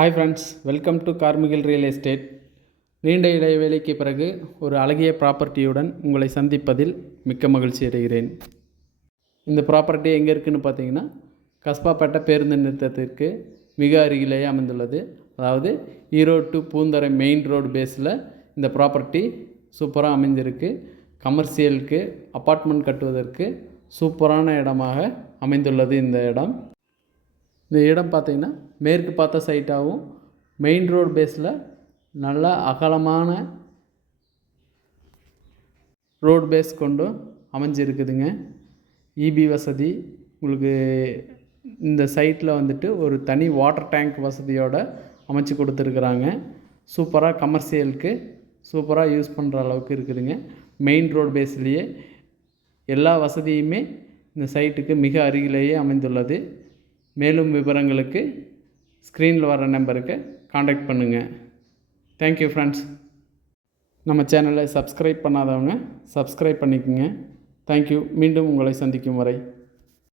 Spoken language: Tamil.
ஹாய் ஃப்ரெண்ட்ஸ் வெல்கம் டு கார்மிகில் ரியல் எஸ்டேட் நீண்ட இடைவேளைக்கு பிறகு ஒரு அழகிய ப்ராப்பர்ட்டியுடன் உங்களை சந்திப்பதில் மிக்க மகிழ்ச்சி அடைகிறேன். இந்த ப்ராப்பர்ட்டி எங்கே இருக்குதுன்னு பார்த்தீங்கன்னா கஸ்பாப்பேட்டை பேருந்து நிறுத்தத்திற்கு மிக அருகிலேயே அமைந்துள்ளது. அதாவது Erode to Poondurai main road பேஸில் இந்த ப்ராப்பர்ட்டி சூப்பராக அமைஞ்சிருக்கு. கமர்ஷியலுக்கு அப்பார்ட்மெண்ட் கட்டுவதற்கு சூப்பரான இடமாக அமைந்துள்ளது இந்த இடம். இந்த இடம் பார்த்திங்கன்னா மேற்கு பார்த்த சைட்டாகவும் மெயின் ரோடு பேஸில் நல்ல அகலமான ரோடு பேஸ் கொண்டு அமைஞ்சிருக்குதுங்க. இபி வசதி. உங்களுக்கு இந்த சைட்டில் வந்துட்டு ஒரு தனி வாட்டர் டேங்க் வசதியோடு அமைச்சு கொடுத்துருக்குறாங்க. சூப்பராக கமர்ஷியலுக்கு சூப்பராக யூஸ் பண்ணுற அளவுக்கு இருக்குதுங்க. மெயின் ரோடு பேஸ்லேயே எல்லா வசதியுமே இந்த சைட்டுக்கு மிக அருகிலேயே அமைந்துள்ளது. மேலும் விவரங்களுக்கு ஸ்க்ரீனில் வர நம்பருக்கு காண்டாக்ட் பண்ணுங்கள் தேங்க்யூ ஃப்ரெண்ட்ஸ் நம்ம சேனலை சப்ஸ்கிரைப் பண்ணாதவங்க சப்ஸ்கிரைப் பண்ணிக்கோங்க. தேங்க்யூ மீண்டும் உங்களை சந்திக்கும் வரை